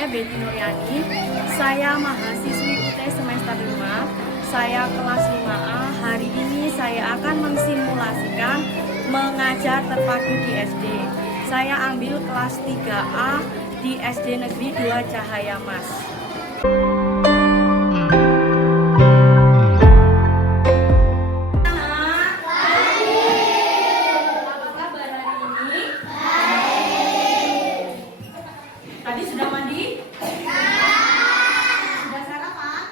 saya Betty Nuryani. Saya mahasiswi UT semester 5. Saya kelas 5A. Hari ini saya akan mensimulasikan mengajar terpadu di SD. Saya ambil kelas 3A di SD Negeri 2 Cahaya Mas. Tadi sudah mandi? Sudah sarapan?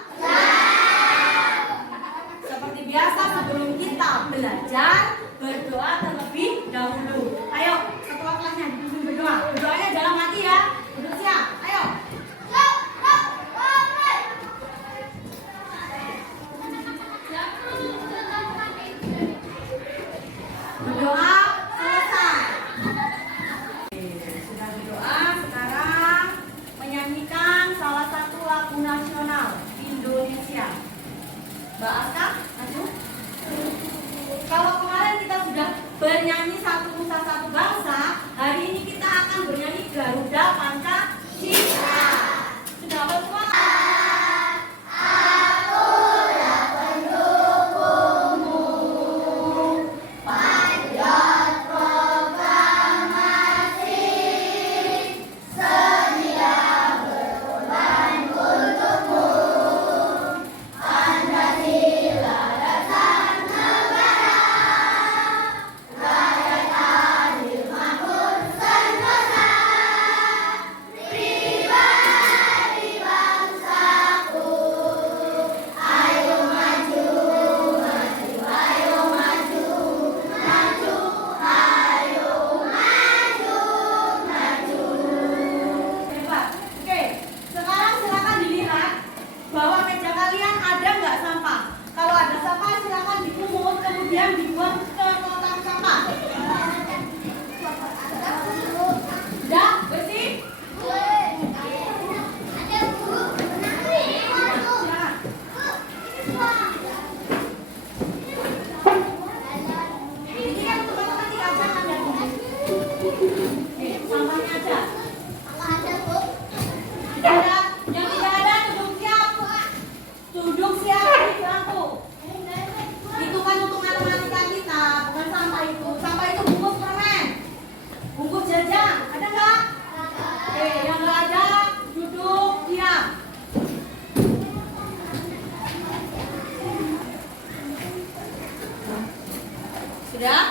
Seperti biasa sebelum kita belajar, berdoa terlebih dahulu. Ayo, ketua kelasnya duduk berdoa. Berdoanya jangan mati ya. Duduk siap. Ayo. Berdoa selesai. Sudah berdoa, sekarang menyanyikan salah satu lagu nasional Indonesia. Mbak Aska, maju. Kalau kemarin kita sudah bernyanyi Satu Nusa Satu Bangsa, hari ini kita akan bernyanyi Garuda Pancasila. Sudah apa semua? Dibuang ke kotak sampah. Sudah bersih? Ada guru. Ini yang teman-teman tidak jangan ya. Sampahnya aja. Ada Bu. Yang tidak ada duduk siap. Duduk siap di bangku. Itu kan untuk matematika kita, bukan sampah itu. Sampah itu bungkus permen, bungkus jajan. Ada nggak? Oke, yang nggak ada duduk diam. Sudah?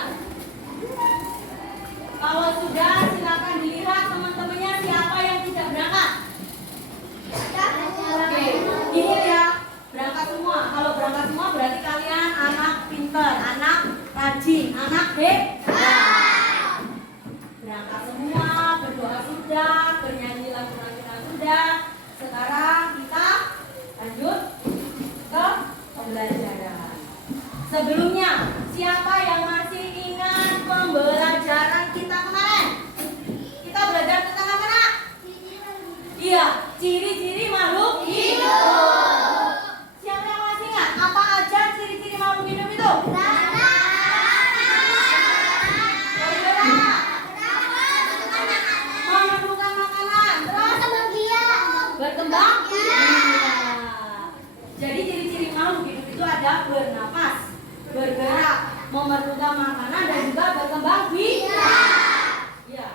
Kalau sudah, silakan dilihat teman-temannya siapa yang tidak berangkat. Oke, ini ya. Berangkat semua. Kalau berangkat semua berarti kalian anak pintar, anak rajin, anak hebat. Berangkat semua, berdoa sudah, bernyanyi lagu nasional sudah. Sekarang kita lanjut ke pembelajaran. Sebelumnya, siapa yang masih ingat pembelajaran kita kemarin? Kita belajar tentang apa, Nak? Iya, ciri-ciri makhluk hidup. Siapa yang masih ingat? Apa aja ciri-ciri makhluk hidup itu? Memerlukan makanan. Terus berkembang biak. Jadi ciri-ciri makhluk hidup itu ada bernapas, bergerak, memerlukan makanan, dan juga berkembang biak. Ya,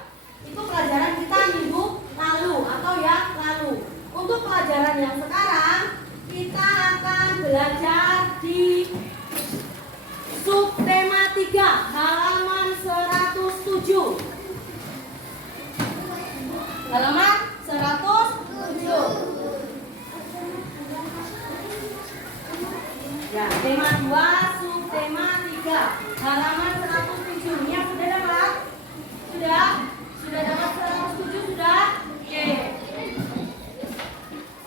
itu pelajaran kita minggu lalu atau yang lalu. Untuk pelajaran yang sekarang kita akan belajar di subtema 3 halaman 107. Halaman 107. Ya, tema 2 subtema 3 halaman 107. Ini yang sudah dapat? Sudah? Sudah dapat 107 sudah? Oke.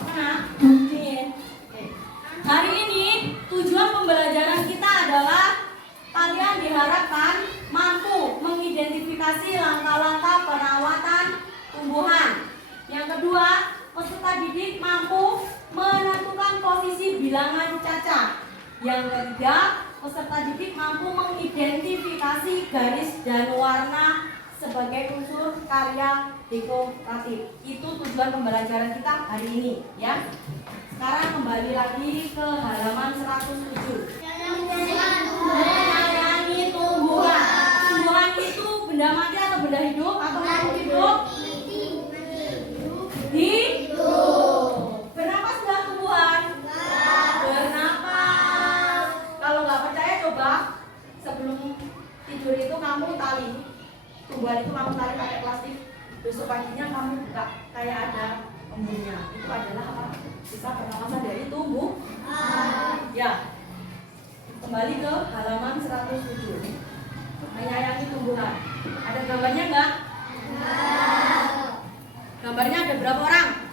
Mana? Hari ini tujuan pembelajaran kita adalah kalian diharapkan mampu mengidentifikasi langkah-langkah perawatan tumbuhan. Yang kedua, peserta didik mampu menentukan posisi bilangan cacat. Yang ketiga, peserta didik mampu mengidentifikasi garis dan warna sebagai unsur karya dekoratif. Itu tujuan pembelajaran kita hari ini, ya. Sekarang kembali lagi ke halaman 107. Menyayangi tumbuhan. Tumbuhan itu benda mati atau benda hidup atau makhluk hidup? Hidup. Bernapas nggak tumbuhan? Bernapas. Kalau nggak percaya coba sebelum tidur itu kamu tali tumbuhan itu, kamu tarik pakai plastik. Besok paginya kamu buka kayak ada embunnya. Itu adalah apa? Sisa pernapasan dari tumbuh. Ya. Kembali ke halaman 107. Menyayangi tumbuhan. Ada gambarnya enggak? Gambarnya ada berapa orang?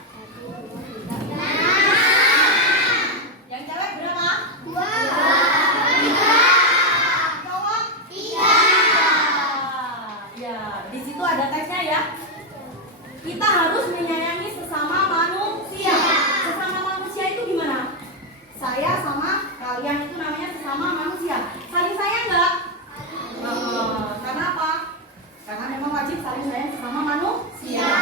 Yang cewek berapa? 2. Cowok? 3. Ya, di situ ada teksnya ya. Kita harus menyayangi sesama manusia. Sesama manusia itu gimana? Saya sama kalian itu namanya sesama manusia. Saling sayang enggak? Karena apa? Karena memang wajib saling sayang sesama manusia.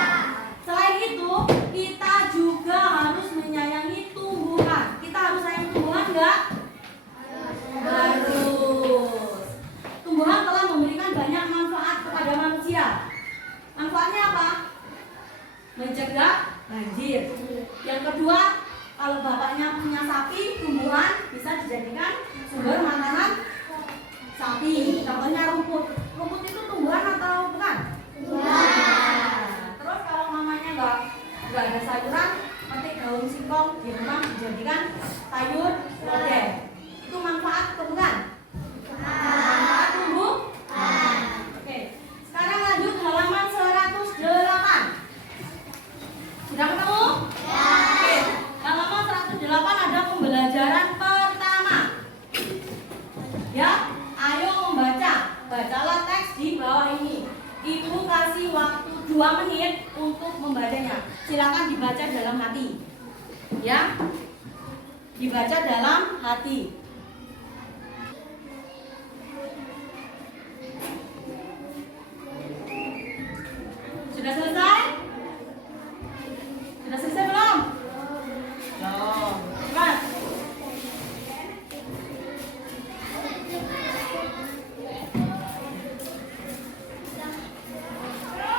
Selain itu, kita juga harus menyayangi tumbuhan. Kita harus sayang tumbuhan enggak? Harus. Tumbuhan telah memberikan banyak manfaat kepada manusia. Manfaatnya apa? Mencegah banjir. Yang kedua, kalau bapaknya punya sapi, tumbuhan bisa dijadikan sumber makanan sapi. Contohnya rumput. Rumput itu tumbuhan atau bukan? Tumbuhan. Terus kalau mamanya nggak ada sayuran, petik daun singkong di rumah dijadikan sayur lodeh. Itu manfaat atau bukan? Manfaat tumbuhan. Oke. Sekarang lanjut halaman 108. Sudah ketemu? Ya. Oke. Halaman 108 ada pembelajaran pertama. Ya, ayo membaca. Bacalah teks di bawah ini. Ibu kasih waktu 2 menit untuk membacanya. Silakan dibaca dalam hati. Ya. Dibaca dalam hati. Sudah selesai? Sudah selesai belum? Belum. Cepat.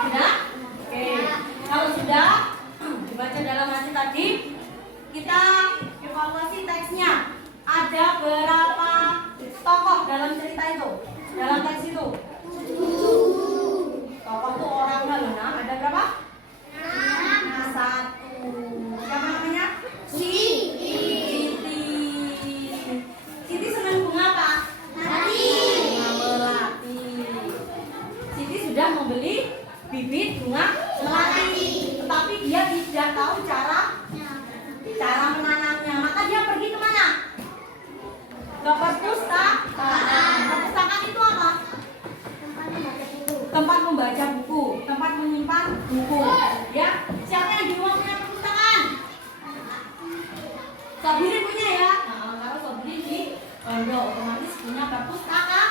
Sudah? Oke. Kalau sudah dibaca dalam hati tadi, kita evaluasi teksnya. Ada berapa tokoh dalam cerita itu? Dalam teks itu? Tokoh itu orangnya loh, nah. Ada berapa? 1. Siapa namanya? Siti. Siti senang bunga apa? Melati. Bunga melati. Siti sudah membeli bibit bunga melati, tetapi dia tidak tahu cara menanamnya. Maka dia pergi kemana? Ke perpustakaan. Perpustakaan itu apa? Tempat membaca buku, tempat menyimpan buku. Ya, siapa yang di rumah punya perpustakaan? Sobiri punya ya. Nah, kalau Sobiri di pondok otomatis punya perpustakaan.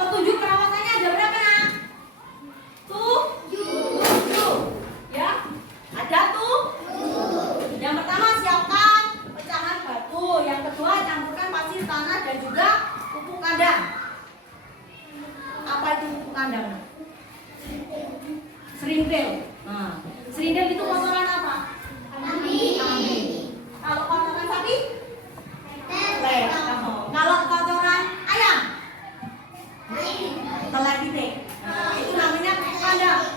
Petunjuk perawatannya ada berapa nak? 7. Ya, ada tuh. Yang pertama siapkan pecahan batu. Yang kedua campurkan pasir tanah dan juga pupuk kandang. Apa itu pupuk kandang? Serintil. Nah, serintil itu kotoran apa? Kambing. Kalau kotoran sapi? Tetek. Kalau kotoran ayam? Telek. Nah, itu namanya pupuk kandang.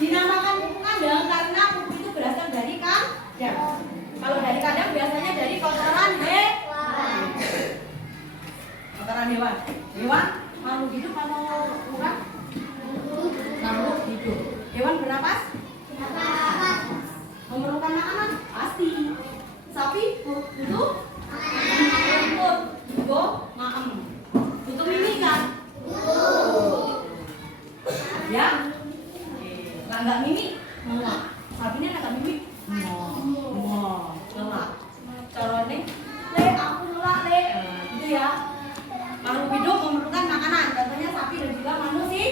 Dinamakan pupuk kandang karena pupuk itu berasal dari kandang. Kalau dari kandang biasanya dari kotoran hewan. Kotoran hewan. Hewan makhluk hidup atau bukan? Makhluk hidup. Hewan bernapas? Memerlukan makanan? Pasti. Sapi butuh rumput. Butuh maem. Butuh mimi kan? Ya? Nggak mimi? Ngelak. Sapinya nggak mimi? Ngelak. Caranya, le aku ngelak le. Gitu ya. Makhluk hidup memerlukan makanan. Contohnya sapi dan juga manusia.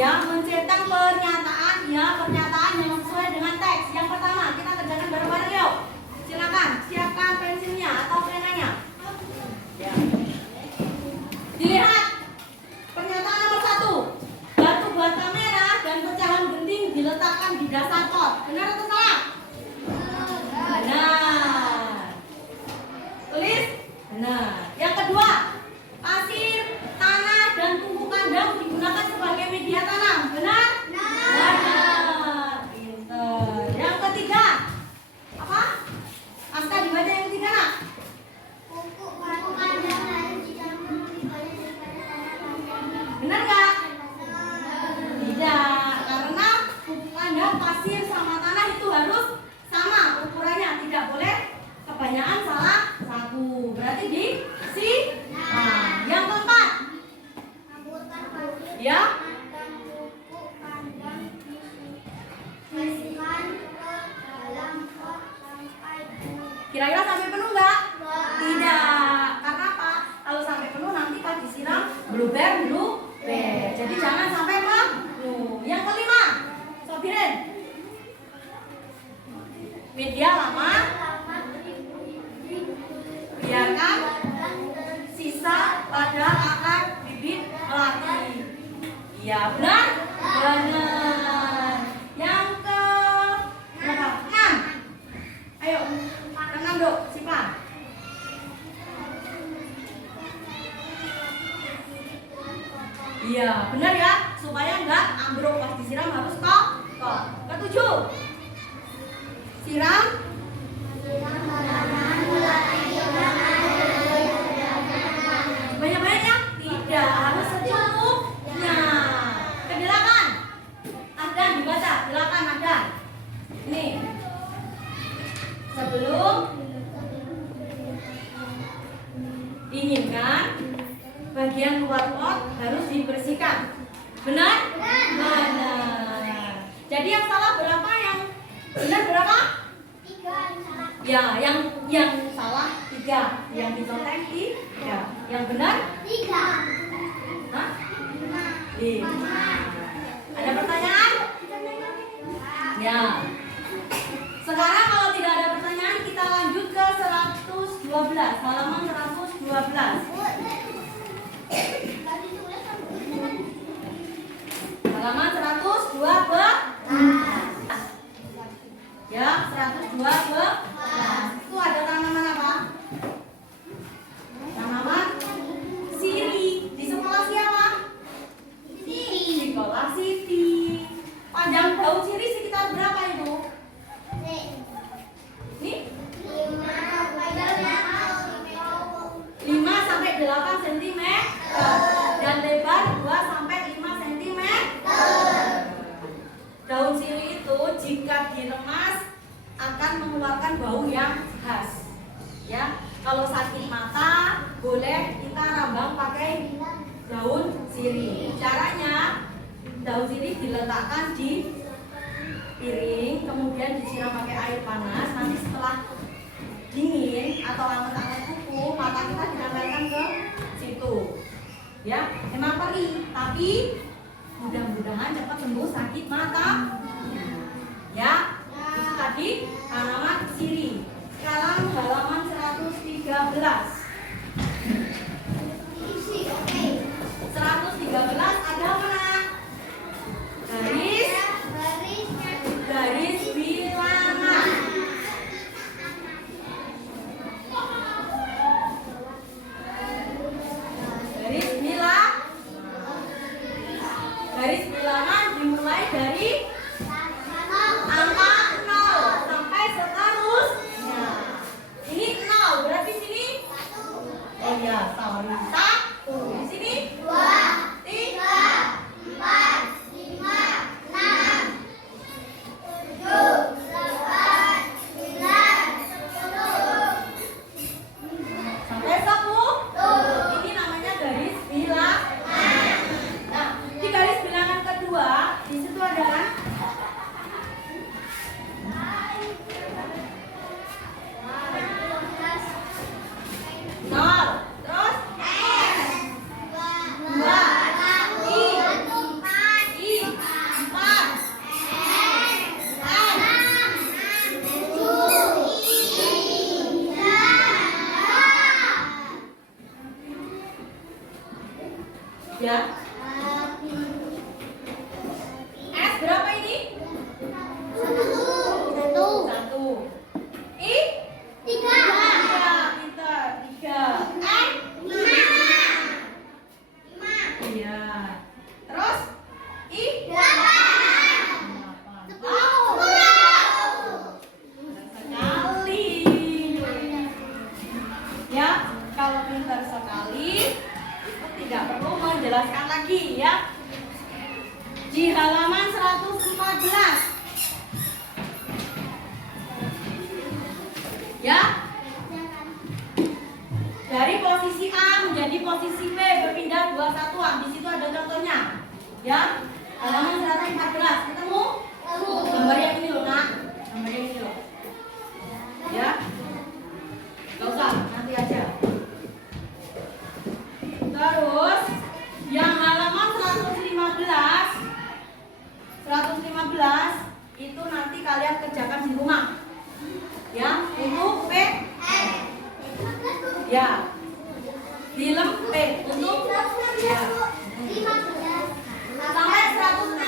yang mencetak pernyataan, ya pernyataan yang sesuai dengan teks. Yang pertama kita kerjakan bareng-bareng yuk. Silakan siapkan pensilnya atau penanya. Ya. Dilihat pernyataan nomor 1. Batu bata merah dan pecahan genting diletakkan di dasar pot. Benar atau salah? Benar. Tulis. Benar. Yang kedua, pasir, tanah dan tumpukan daun digunakan sebagai media tanam. Benar? Benar. Pinter. Yang ketiga, apa? Aska dibaca yang ketiga nak. Benar nggak? Tidak, karena tumpukan daun, pasir sama tanah itu harus sama ukurannya, tidak boleh kebanyakan salah satu. Berarti di si. Nah, yang keempat, ya. Kira-kira sampai penuh nggak? Tidak. Karena apa? Kalau sampai penuh nanti pas disiram bluber. Jadi jangan sampai penuh. Yang kelima, Sobirin. Media lama biarkan sisa pada akar bibit melati. Iya, benar? Benar. Yang ke berapa? 6. Ayo, 6 dok, Sipa. Iya, benar ya. Supaya enggak ambruk pas disiram harus kok. Ketujuh, siram banyak-banyaknya? Tidak, harus secukupnya. Kedelapan, Ahdan dibaca. Silakan Ahdan. Ini sebelum dinginkan, bagian luar pot harus dibersihkan. Benar? Benar. Jadi yang salah berapa? Yang benar berapa? 3. Ya, yang salah 3. Yang dicontek 3. Yang benar? 3. Hah? 5. Ada pertanyaan? Ya. Sekarang kalau tidak ada pertanyaan, kita lanjut ke 112, halaman 112. Halaman 112. Ya, 112. Itu ada tanaman apa? Tanaman sirih. Di sekolah siapa? Di sekolah Siti. Panjang daun sirih sekitar berapa itu? Ini? 5 sampai 8 cm dan lebar 2 sampai 5 cm. Daun sirih itu jika diremas akan mengeluarkan bau yang khas. Ya, kalau sakit mata boleh kita rambang pakai daun sirih. Caranya, daun sirih diletakkan di piring, kemudian disiram pakai air panas. Nanti setelah dingin atau anget-anget kuku, mata kita ditempelkan ke situ. Ya, memang perih, tapi mudah-mudahan cepat sembuh sakit mata. Ya, itu tadi tanaman sirih. Sekarang halaman 113. 113 ada mana? Garis bilangan. Garis bilangan dimulai dari angka 0 sampai seterusnya. Ini 0, berarti sini Ya. S berapa ini? 1. I? 3. Ya, pintar. 3. N? 5. Iya. Terus? I? 8. 10. Sekali. Ya, kalau pintar sekali itu tidak perlu menjelaskan lagi ya. Di halaman 114. Ya. Dari posisi A menjadi posisi B berpindah 2 satuan. Di situ ada contohnya. Ya. Halaman 114. Ketemu? Gambar yang ini loh, Nak. Gambar yang ini loh. Ya. Gak usah, nanti aja. Terus yang halaman 115 itu nanti kalian kerjakan di rumah. Ya, untuk P. Ya. Film P untuk ya. Sampai 116.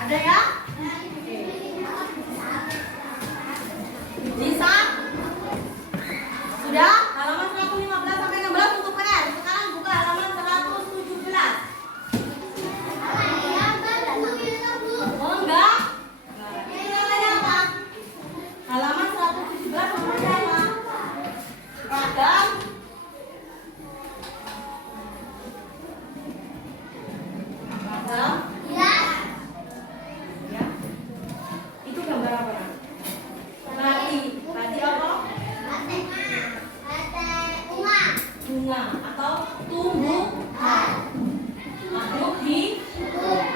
Ada ya? Bisa? Sudah? Halaman 115 sampai 16 untuk PR. Sekarang buka halaman 117. Oh enggak? Ini namanya apa? Halaman 117 namanya apa? Ragam. Ragam. Ya. Itu gambar apa? Rati. Rati apa? Bunga atau tumbuhan. Makhluk hidup.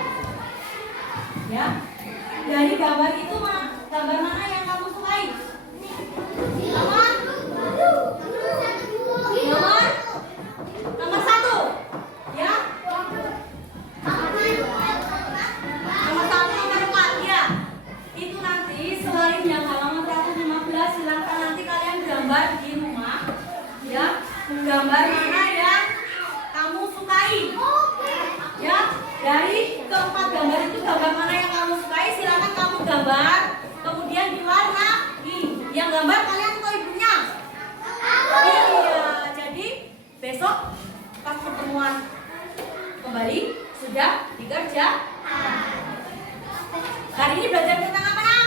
Ya. Dari gambar itu gambar mana yang kamu sukai? Nomor? Nomor 1. Ya. Nomor 1, nomor 4 ya. Itu nanti selain yang halaman 115 silahkan nanti kalian gambar di rumah. Ya. Gambar mana yang kamu sukai? Ya. Dari keempat gambar itu gambar mana yang kamu sukai silakan kamu gambar. Kemudian diwarnai. Yang gambar kalian atau ibunya? Iya. Jadi besok pas pertemuan kembali sudah dikerjakan. Hari ini belajar tentang apa, Nak?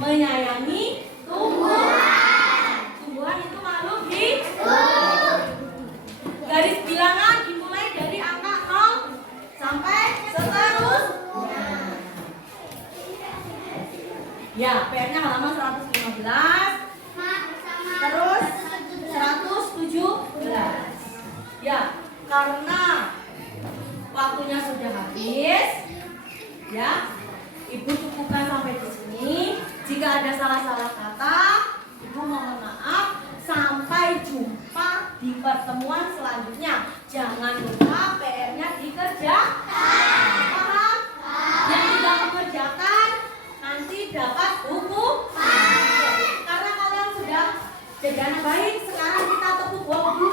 Menyayangi tumbuhan. Tumbuhan itu makhluk hidup. Garis bilangan dimulai dari angka 0 sampai seterusnya. Ya, PR-nya halaman 115. Terus 117. Ya, karena waktunya sudah habis, ya, Ibu cukupkan sampai di sini. Jika ada salah-salah kata, Ibu mohon maaf. Sampai jumpa di pertemuan selanjutnya. Jangan lupa PR-nya dikerjakan. Paham? Yang tidak mengerjakan nanti dapat hukuman. Karena kalian sudah jaga baik, sekarang kita tepuk 20